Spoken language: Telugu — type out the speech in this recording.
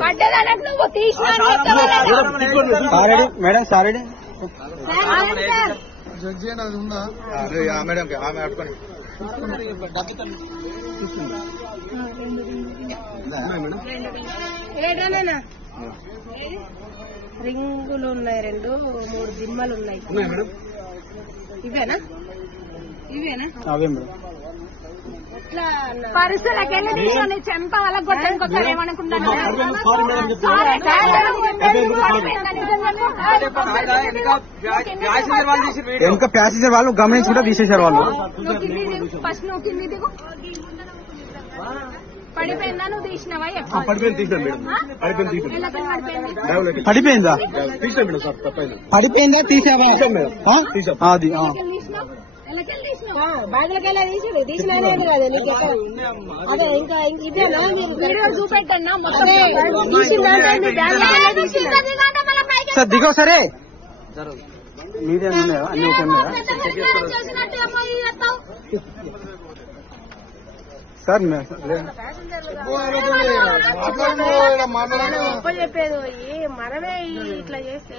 పడ్డదానికి నువ్వు తీసినా మేడం సారీ జడ్జి అని అది ఉందా మేడం ఆమె అట్టుకొని ఏదైనా రింగులు ఉన్నాయి 2-3 దిమ్మలు ఉన్నాయి ఇవేనా అవే మేడం పరిస్థితులకి వెళ్ళి తీసుకొని చెంప వాళ్ళకి కొట్టడానికి ఏమనుకుంటాను వెనుక ప్యాసింజర్ వాళ్ళు గమనించుకుంటే తీసేశారు వాళ్ళు. ఫస్ట్ నువ్వు కింది దిగు. పడిపోయిందా నువ్వు తీసినావా? పడిపోయిందా పడిపోయిందా తీసావా? అది బాధలకెళ్ళి తీసినా అదే ఇంకా ఇదేనా వీడియో చూపెట్టన్నా సార్ దిగో సరే మీదేనా అన్ని ఓకే సార్ చెప్పేది మనమే ఇట్లా చేస్తే